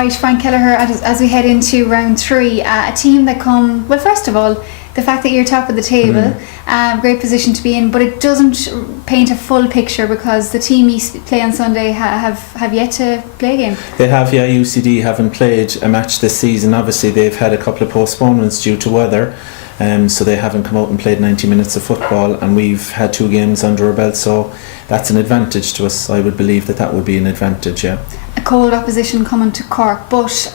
Right, Frank Kelleher, as we head into round 3, a team that come, well, first of all, the fact that you're top of the table, great position to be in, but it doesn't paint a full picture because the team you play on Sunday have yet to play a game. They have, yeah. UCD haven't played a match this season. Obviously they've had a couple of postponements due to weather, so they haven't come out and played 90 minutes of football, and we've had 2 games under our belt, so that's an advantage to us. I would believe that would be an advantage, yeah. A cold opposition coming to Cork, but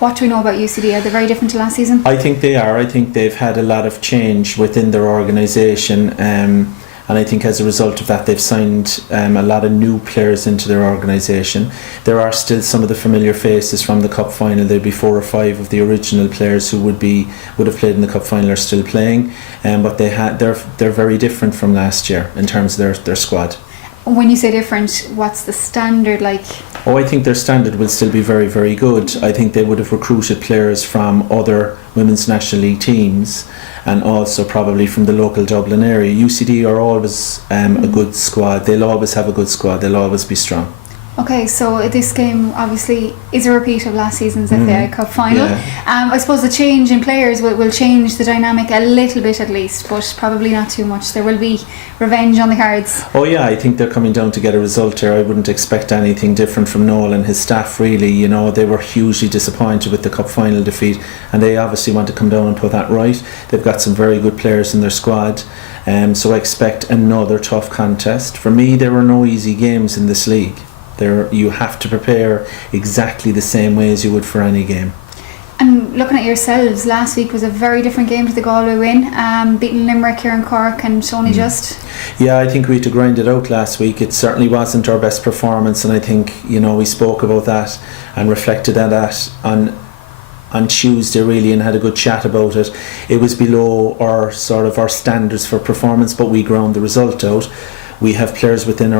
what do we know about UCD? Are they very different to last season? I think they are. I think they've had a lot of change within their organisation, and I think as a result of that they've signed a lot of new players into their organisation. There are still some of the familiar faces from the Cup final. There'll be 4 or 5 of the original players who would have played in the Cup final are still playing, but they're very different from last year in terms of their squad. When you say different, what's the standard like? I think their standard will still be very, very good. I think they would have recruited players from other Women's National League teams and also probably from the local Dublin area. UCD are always a good squad. They'll always have a good squad. They'll always be strong. Okay, so this game obviously is a repeat of last season's FAI Cup final. Yeah. I suppose the change in players will change the dynamic a little bit at least, but probably not too much. There will be revenge on the cards. Oh yeah, I think they're coming down to get a result here. I wouldn't expect anything different from Noel and his staff really. You know, they were hugely disappointed with the Cup final defeat, and they obviously want to come down and put that right. They've got some very good players in their squad, so I expect another tough contest. For me, there were no easy games in this league. You have to prepare exactly the same way as you would for any game. And looking at yourselves, last week was a very different game to the Galway win, beating Limerick here in Cork and only just. Yeah, I think we had to grind it out last week. It certainly wasn't our best performance, and I think we spoke about that and reflected on that on Tuesday really and had a good chat about it. It was below our standards for performance, but we ground the result out. We have players within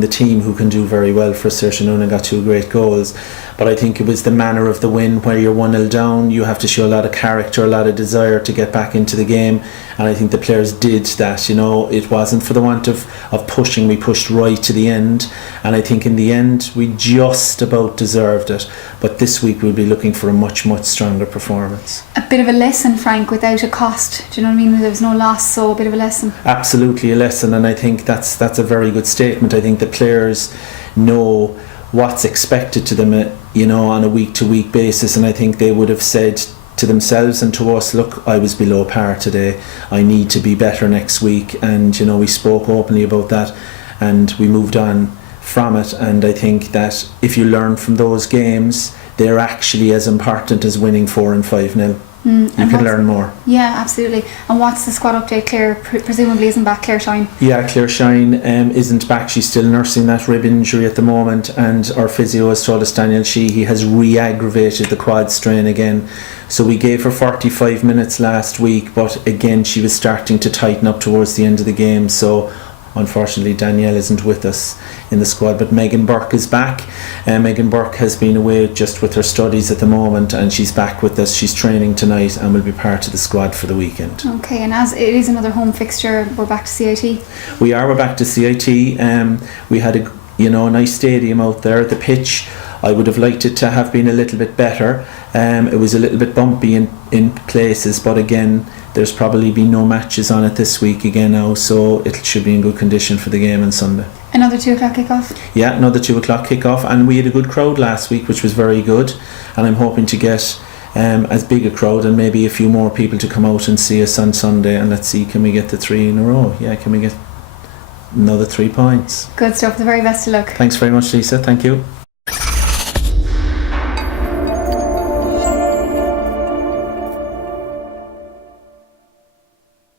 the team who can do very well. For Saoirse Noonan got 2 great goals, but I think it was the manner of the win where you're 1-0 down. You have to show a lot of character, a lot of desire to get back into the game, and I think the players did that. It wasn't for the want of pushing. We pushed right to the end, and I think in the end we just about deserved it. But this week we'll be looking for a much, much stronger performance. A bit of a lesson, Frank, without a cost. Do you know what I mean? There was no loss, so a bit of a lesson. Absolutely a lesson, and I think that's a very good statement. I think the players know what's expected to them, on a week-to-week basis, and I think they would have said to themselves and to us, look, I was below par today, I need to be better next week, and we spoke openly about that and we moved on from it. And I think that if you learn from those games, they're actually as important as winning 4 and 5-0. You can learn more. Yeah, absolutely. And what's the squad update? Claire presumably isn't back. Claire Shine. Yeah, Claire Shine isn't back. She's still nursing that rib injury at the moment, and our physio has told us Daniel Sheehy has re-aggravated the quad strain again. So we gave her 45 minutes last week, but again she was starting to tighten up towards the end of the game. So unfortunately Danielle isn't with us in the squad, but Megan Burke is back. Megan Burke has been away just with her studies at the moment, and she's back with us. She's training tonight and will be part of the squad for the weekend. Okay, and as it is another home fixture, we're back to CIT. We're back to CIT. We had a nice stadium out there. The pitch, I would have liked it to have been a little bit better. It was a little bit bumpy in places, but again, there's probably been no matches on it this week again now, so it should be in good condition for the game on Sunday. Another 2 o'clock kickoff? Yeah, another 2 o'clock kickoff, and we had a good crowd last week, which was very good, and I'm hoping to get as big a crowd and maybe a few more people to come out and see us on Sunday, and let's see, can we get the 3 in a row? Yeah, can we get another 3 points? Good stuff, the very best of luck. Thanks very much, Lisa. Thank you.